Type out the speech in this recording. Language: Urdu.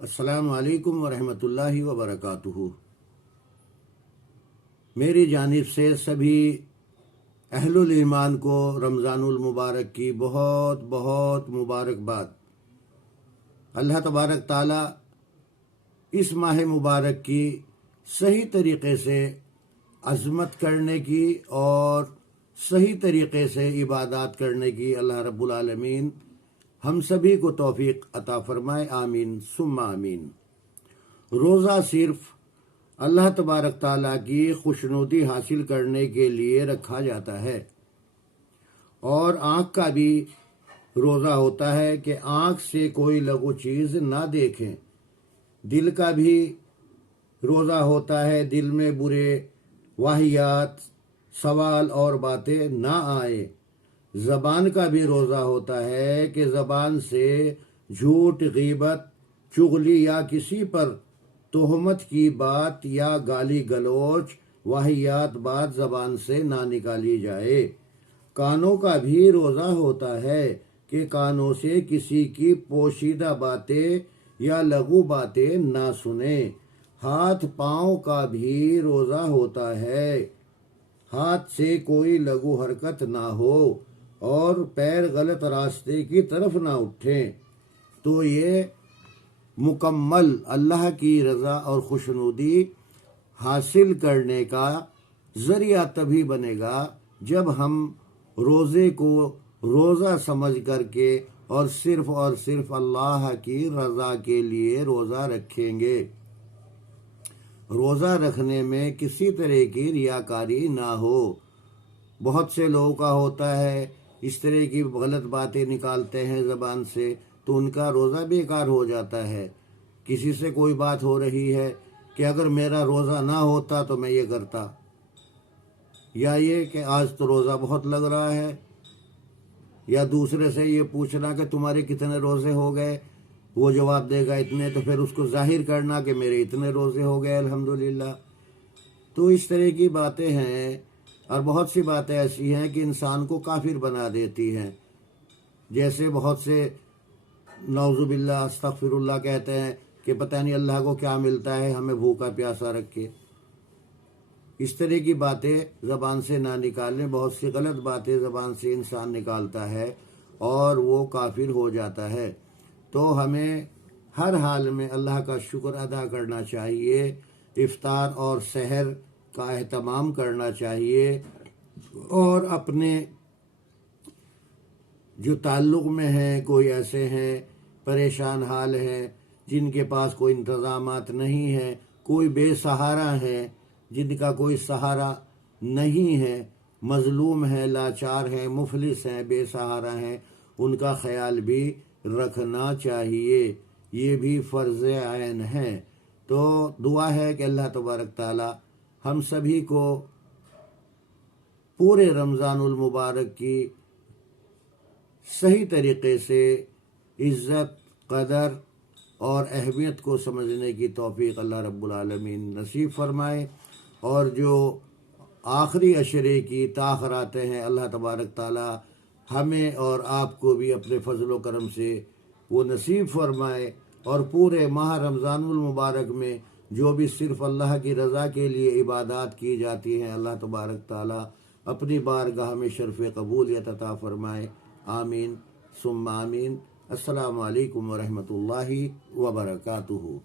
السلام علیکم ورحمۃ اللہ وبرکاتہ۔ میری جانب سے سبھی اہل الایمان کو رمضان المبارک کی بہت بہت مبارکباد۔ اللہ تبارک تعالی اس ماہ مبارک کی صحیح طریقے سے عظمت کرنے کی اور صحیح طریقے سے عبادات کرنے کی اللہ رب العالمین ہم سبھی کو توفیق عطا فرمائے، آمین ثم آمین۔ روزہ صرف اللہ تبارک تعالیٰ کی خوشنودی حاصل کرنے کے لیے رکھا جاتا ہے، اور آنکھ کا بھی روزہ ہوتا ہے کہ آنکھ سے کوئی لغو چیز نہ دیکھیں۔ دل کا بھی روزہ ہوتا ہے، دل میں برے واہیات سوال اور باتیں نہ آئیں۔ زبان کا بھی روزہ ہوتا ہے کہ زبان سے جھوٹ، غیبت، چغلی یا کسی پر تہمت کی بات یا گالی گلوچ واہیات بات زبان سے نہ نکالی جائے۔ کانوں کا بھی روزہ ہوتا ہے کہ کانوں سے کسی کی پوشیدہ باتیں یا لغو باتیں نہ سنیں۔ ہاتھ پاؤں کا بھی روزہ ہوتا ہے، ہاتھ سے کوئی لغو حرکت نہ ہو اور پیر غلط راستے کی طرف نہ اٹھیں، تو یہ مکمل اللہ کی رضا اور خوشنودی حاصل کرنے کا ذریعہ تبھی بنے گا جب ہم روزے کو روزہ سمجھ کر کے اور صرف اللہ کی رضا کے لیے روزہ رکھیں گے۔ روزہ رکھنے میں کسی طرح کی ریاکاری نہ ہو۔ بہت سے لوگوں کا ہوتا ہے، اس طرح کی غلط باتیں نکالتے ہیں زبان سے تو ان کا روزہ بیکار ہو جاتا ہے۔ کسی سے کوئی بات ہو رہی ہے کہ اگر میرا روزہ نہ ہوتا تو میں یہ کرتا، یا یہ کہ آج تو روزہ بہت لگ رہا ہے، یا دوسرے سے یہ پوچھنا کہ تمہارے کتنے روزے ہو گئے، وہ جواب دے گا اتنے، تو پھر اس کو ظاہر کرنا کہ میرے اتنے روزے ہو گئے الحمدللہ۔ تو اس طرح کی باتیں ہیں، اور بہت سی باتیں ایسی ہیں کہ انسان کو کافر بنا دیتی ہیں۔ جیسے بہت سے نعوذ باللہ استغفر اللہ کہتے ہیں کہ پتہ نہیں اللہ کو کیا ملتا ہے ہمیں بھوکا پیاسا رکھے۔ اس طرح کی باتیں زبان سے نہ نکالیں۔ بہت سی غلط باتیں زبان سے انسان نکالتا ہے اور وہ کافر ہو جاتا ہے۔ تو ہمیں ہر حال میں اللہ کا شکر ادا کرنا چاہیے، افطار اور سحر کا اہتمام کرنا چاہیے، اور اپنے جو تعلق میں ہیں، کوئی ایسے ہیں پریشان حال ہیں جن کے پاس کوئی انتظامات نہیں ہیں، کوئی بے سہارا ہیں جن کا کوئی سہارا نہیں ہے، مظلوم ہیں، لاچار ہیں، مفلس ہیں، بے سہارا ہیں، ان کا خیال بھی رکھنا چاہیے۔ یہ بھی فرض عین ہے۔ تو دعا ہے کہ اللہ تبارک تعالی ہم سبھی کو پورے رمضان المبارک کی صحیح طریقے سے عزت، قدر اور اہمیت کو سمجھنے کی توفیق اللہ رب العالمین نصیب فرمائے، اور جو آخری عشرے کی تاخیراتیں ہیں اللہ تبارک تعالی ہمیں اور آپ کو بھی اپنے فضل و کرم سے وہ نصیب فرمائے، اور پورے ماہ رمضان المبارک میں جو بھی صرف اللہ کی رضا کے لیے عبادات کی جاتی ہیں اللہ تبارک تعالی اپنی بارگاہ میں شرف قبولیت عطا فرمائے، آمین ثم آمین۔ السلام علیکم ورحمۃ اللہ وبرکاتہ۔